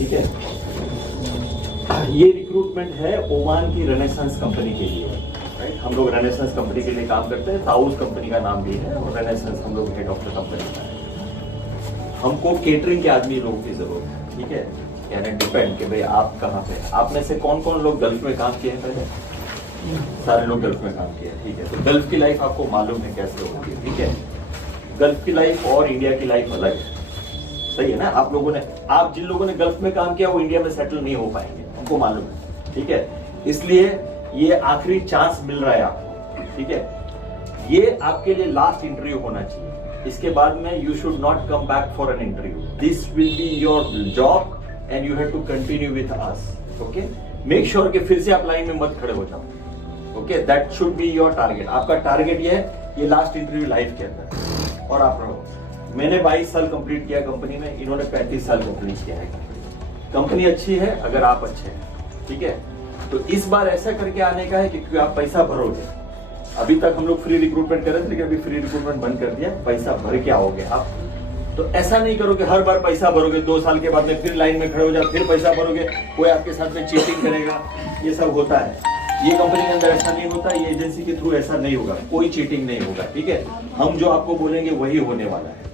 ठीक है। ये रिक्रूटमेंट है ओमान की रेनेसांस कंपनी के लिए, राइट। हम लोग रेनेसांस कंपनी के लिए काम करते हैं, ताउस कंपनी का नाम भी है और रेनेसांस हम लोग हेड ऑफ द कंपनी का है। हमको केटरिंग के आदमी लोगों की जरूरत है, ठीक है। यानी डिपेंड कि भाई आप कहाँ पे, आप में से कौन कौन लोग गल्फ में काम किए हैं पहले? सारे लोग गल्फ में काम किया, ठीक है। तो गल्फ की लाइफ आपको मालूम है कैसे होती है, ठीक है। गल्फ की लाइफ और इंडिया की लाइफ अलग है, सही है ना। आप जिन लोगों ने गल्फ में काम किया वो इंडिया में सेटल नहीं हो पाएंगे, हमको मालूम है, ठीक है। इसलिए ये आखिरी चांस मिल रहा है आपको, ठीक है। ये आपके लिए लास्ट इंटरव्यू होना चाहिए। इसके बाद में you should not come back for an interview. This will be your job and you have to continue with us, okay. Make sure कि फिर से आप लाइन में मत खड़े हो जाओ, okay. That should be your target. आपका टारगेट ये है, ये लास्ट इंटरव्यू लाइफ के अंदर और आप रहो। मैंने 22 साल कंप्लीट किया कंपनी में, इन्होंने 35 साल कंप्लीट किया है। कंपनी अच्छी है अगर आप अच्छे हैं, ठीक है। तो इस बार ऐसा करके आने का है क्योंकि आप पैसा भरोगे। अभी तक हम लोग फ्री रिक्रूटमेंट कर रहे थे, लेकिन अभी फ्री रिक्रूटमेंट बंद कर दिया, पैसा भर के आओगे आप। तो ऐसा नहीं करो कि हर बार पैसा भरोगे, 2 साल के बाद में फिर लाइन में खड़े हो जाओ, फिर पैसा भरोगे, कोई आपके साथ में चीटिंग करेगा, ये सब होता है। ये कंपनी के अंदर ऐसा नहीं होता, ये एजेंसी के थ्रू ऐसा नहीं होगा, कोई चीटिंग नहीं होगा, ठीक है। हम जो आपको बोलेंगे वही होने वाला है।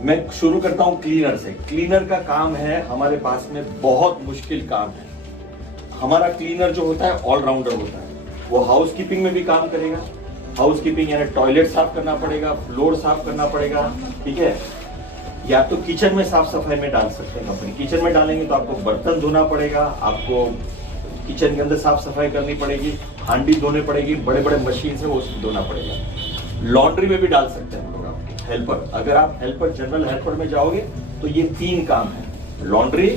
मैं शुरू करता हूं क्लीनर से। क्लीनर का काम है हमारे पास में बहुत मुश्किल काम है। हमारा क्लीनर जो होता है ऑलराउंडर होता है। वो हाउस कीपिंग में भी काम करेगा, हाउस कीपिंग यानी टॉयलेट साफ करना पड़ेगा, फ्लोर साफ करना पड़ेगा, ठीक है। या तो किचन में साफ सफाई में डाल सकते हैं कंपनी। किचन में डालेंगे तो आपको बर्तन धोना पड़ेगा, आपको किचन के अंदर साफ सफाई करनी पड़ेगी, हांडी धोने पड़ेगी, बड़े बड़े मशीन से वो धोना पड़ेगा। लॉन्ड्री में भी डाल सकते हैं हम लोग आपके हेल्पर। अगर आप हेल्पर, जनरल हेल्पर में जाओगे तो ये 3 काम है, लॉन्ड्री,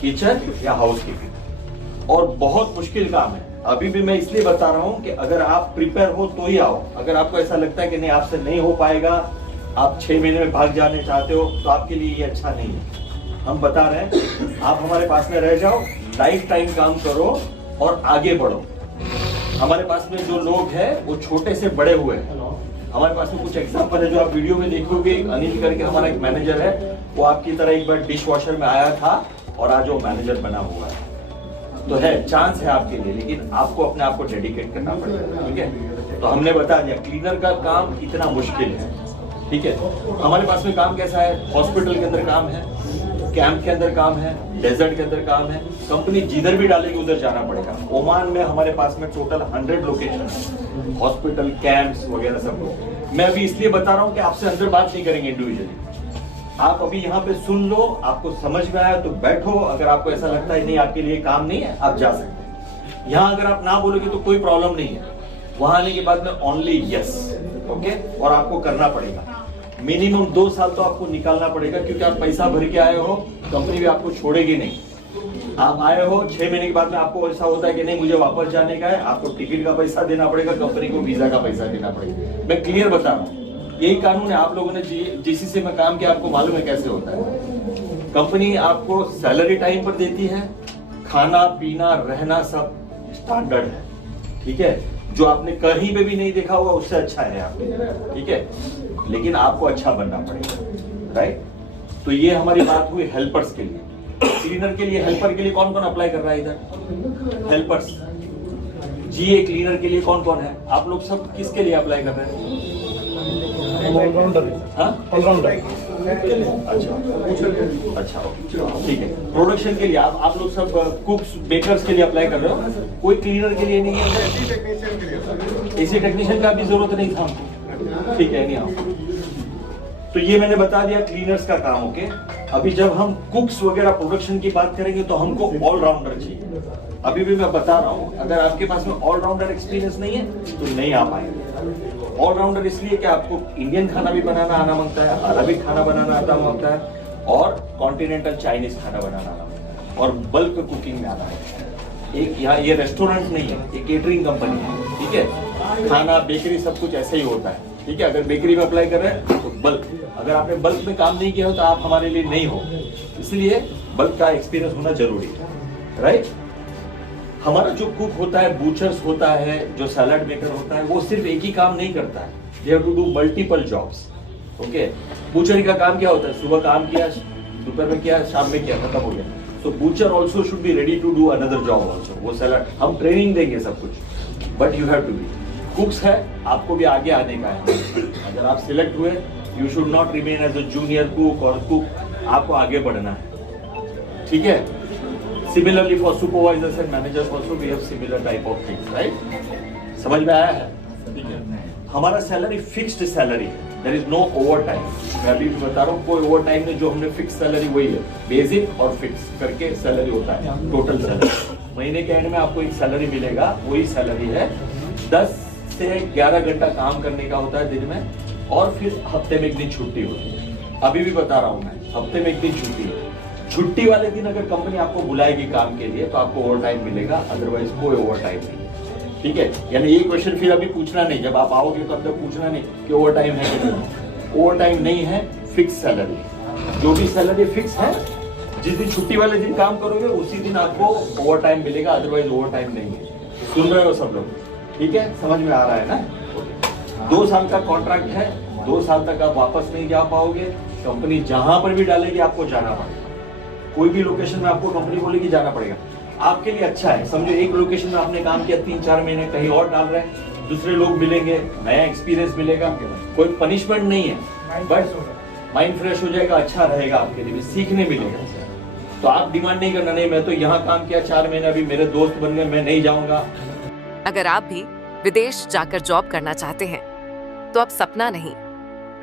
किचन या हाउस कीपिंग, और बहुत मुश्किल काम है। अभी भी मैं इसलिए बता रहा हूं कि अगर आप प्रिपेयर हो तो ही आओ। अगर आपको ऐसा लगता है कि नहीं आपसे नहीं हो पाएगा, आप 6 महीने में भाग जाने चाहते हो, तो आपके लिए ये अच्छा नहीं है। हम बता रहे हैं आप हमारे पास में रह जाओ, लाइफ टाइम काम करो और आगे बढ़ो। हमारे पास में जो लोग हैं वो छोटे से बड़े हुए हैं। हमारे पास में कुछ एग्जांपल है जो आप वीडियो में देखोगे। अनिल करके हमारा एक मैनेजर है, वो आपकी तरह एक बार डिश वॉशर में आया था और आज वो मैनेजर बना हुआ है। तो है, चांस है आपके लिए, लेकिन आपको अपने आप को डेडिकेट करना पड़ेगा, ठीक है। तो हमने बता दिया क्लीनर का काम इतना मुश्किल है, ठीक है। हमारे पास में काम कैसा है, हॉस्पिटल के अंदर काम है, कैंप के अंदर काम है, डेजर्ट के अंदर काम है। कंपनी जिधर भी डालेगी उधर जाना पड़ेगा। ओमान में हमारे पास में टोटल 100 लोकेशन है, हॉस्पिटल, कैंप्स वगैरह सब। मैं अभी इसलिए बता रहा हूँ कि आपसे अंदर बात नहीं करेंगे इंडिविजुअली। आप अभी यहाँ पे सुन लो, आपको समझ में आया तो बैठो। अगर आपको ऐसा लगता है नहीं आपके लिए काम नहीं है, आप जा सकते हैं। यहाँ अगर आप ना बोलोगे तो कोई प्रॉब्लम नहीं है। वहां आने के बाद में ओनली यस, ओके। और आपको करना पड़ेगा मिनिमम 2 साल तो आपको निकालना पड़ेगा, क्योंकि आप पैसा भर के आए हो, कंपनी भी आपको छोड़ेगी नहीं। आप आए हो 6 महीने के बाद में आपको ऐसा होता है कि नहीं मुझे वापस जाने का है, आपको टिकट का पैसा देना पड़ेगा, कंपनी को वीजा का पैसा देना पड़ेगा। मैं क्लियर बता रहा हूँ, यही कानून है। आप लोगों ने जीसीसी में काम किया, आपको मालूम है कैसे होता है। कंपनी आपको सैलरी टाइम पर देती है, खाना पीना रहना सब स्टैंडर्ड है, ठीक है। जो आपने कहीं पे भी नहीं देखा होगा उससे अच्छा है यहाँ पे, ठीक है। लेकिन आपको अच्छा बनना पड़ेगा, राइट। तो ये हमारी बात हुई हेल्पर्स के लिए। क्लीनर के लिए, हेल्पर के लिए कौन कौन अप्लाई कर रहा है इधर? हेल्पर्स। जीए क्लीनर के लिए कौन कौन है? आप लोग सब किसके लिए अप्लाई कर रहे हैं? अच्छा, ठीक है। प्रोडक्शन के लिए आप लोग सब कुक्स, बेकर्स के लिए अप्लाई कर रहे हो, कोई क्लीनर के लिए नहीं है? एसी टेक्नीशियन का भी जरूरत नहीं था हमको, ठीक है। नहीं, तो ये मैंने बता दिया क्लीनर्स का काम, ओके। अभी जब हम कुक्स वगैरह प्रोडक्शन की बात करेंगे तो हमको ऑलराउंडर चाहिए। अभी भी मैं बता रहा हूँ, अगर आपके पास में ऑलराउंडर एक्सपीरियंस नहीं है तो नहीं आ पाएंगे। ऑलराउंडर इसलिए कि आपको इंडियन खाना भी बनाना आना मांगता है, अरबिक खाना बनाना आता मांगता है, और कॉन्टिनेंटल चाइनीज खाना बनाना आना मांगता है, और बल्क कुकिंग में आना है। एक यहाँ ये रेस्टोरेंट नहीं है, ये केटरिंग कंपनी है, ठीक है। खाना, बेकरी सब कुछ ऐसे ही होता है, ठीक है। अगर बेकरी में अप्लाई कर रहे हैं तो बल्क, अगर आपने बल्क में काम नहीं किया हो तो आप हमारे लिए नहीं हो, इसलिए बल्क का एक्सपीरियंस होना जरूरी है, राइट। हमारा जो कुक होता है, बूचर्स होता है, जो सैलड मेकर होता है, वो सिर्फ एक ही काम नहीं करता है, they have to do multiple jobs, okay. Butchery का काम क्या होता है? सुबह काम किया, दोपहर में किया, शाम में किया, खत्म हो गया। So butcher also should be ready to do another job also. वो सैलड हम ट्रेनिंग देंगे सब कुछ, but you have to be. Cooks है, आपको भी आगे आने का है। अगर आप सिलेक्ट हुए, you should not remain as a junior cook और कुक, आपको आगे बढ़ना है, ठीक है। Similarly for supervisors and managers also we have similar type of things, right. समझ में आया है? ठीक है। हमारा सैलरी फिक्स्ड सैलरी है, there is no overtime. मैं अभी भी बता रहा हूँ, कोई ओवर टाइम नहीं, जो हमने फिक्स सैलरी वही है, बेसिक और फिक्स करके सैलरी होता है, टोटल सैलरी। महीने के एंड में आपको एक सैलरी मिलेगा, वही सैलरी है। 10 से 11 घंटा काम करने का होता है दिन में, और फिर हफ्ते में एक दिन छुट्टी होती है। अभी भी बता रहा हूँ मैं, हफ्ते में एक दिन छुट्टी है। छुट्टी वाले दिन अगर कंपनी आपको बुलाएगी काम के लिए तो आपको ओवर टाइम मिलेगा, अदरवाइज कोई ओवर टाइम नहीं, ठीक है। यानी ये क्वेश्चन फिर अभी पूछना नहीं, जब आप आओगे तो अंदर पूछना नहीं कि ओवर टाइम है कि नहीं। ओवर टाइम नहीं है, फिक्स सैलरी। जो भी सैलरी फिक्स है, जिस दिन छुट्टी वाले दिन काम करोगे उसी दिन आपको ओवर टाइम मिलेगा, अदरवाइज ओवर टाइम नहीं है। सुन रहे हो सब लोग? ठीक है, समझ में आ रहा है ना? 2 साल का कॉन्ट्रैक्ट है, 2 साल तक आप वापस नहीं जा पाओगे। कंपनी जहां पर भी डालेगी आपको जाना पड़ेगा, कोई भी लोकेशन में आपको कंपनी बोलेगी जाना पड़ेगा। आपके लिए अच्छा है, समझो एक लोकेशन में आपने काम किया 3-4 महीने, कहीं और डाल रहे हैं, दूसरे लोग मिलेंगे, नया एक्सपीरियंस मिलेगा, कोई पनिशमेंट नहीं है, बट माइंड फ्रेश हो जाएगा, अच्छा रहेगा आपके लिए भी, सीखने मिलेगा। तो आप डिमांड नहीं करना, नहीं मैं तो यहाँ काम किया 4 महीने, अभी मेरे दोस्त बन गए, मैं नहीं जाऊंगा। अगर आप भी विदेश जाकर जॉब करना चाहते हैं तो अब सपना नहीं,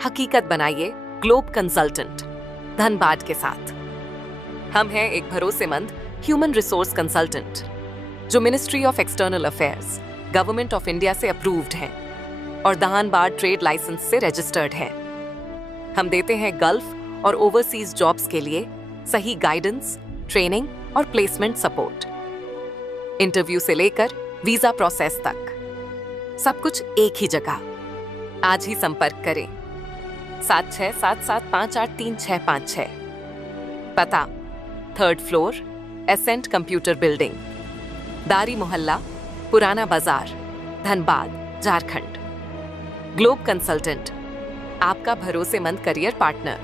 हकीकत बनाइए ग्लोब कंसल्टेंट धनबाद के साथ। हम हैं एक भरोसेमंद ह्यूमन रिसोर्स कंसल्टेंट जो ministry of external affairs, government of India से अप्रूव्ड हैं और धनबाद ट्रेड लाइसेंस से रजिस्टर्ड हैं। हम देते हैं गल्फ और ओवरसीज जॉब्स के लिए सही गाइडेंस, ट्रेनिंग और प्लेसमेंट सपोर्ट। इंटरव्यू से लेकर वीजा प्रोसेस तक सब कुछ एक ही जगह। आज ही संपर्क करें 7677583656। पता 3rd floor, accent computer building, दारी मोहल्ला, पुराना बाजार, धनबाद, झारखंड। ग्लोब कंसल्टेंट, आपका भरोसेमंद करियर पार्टनर।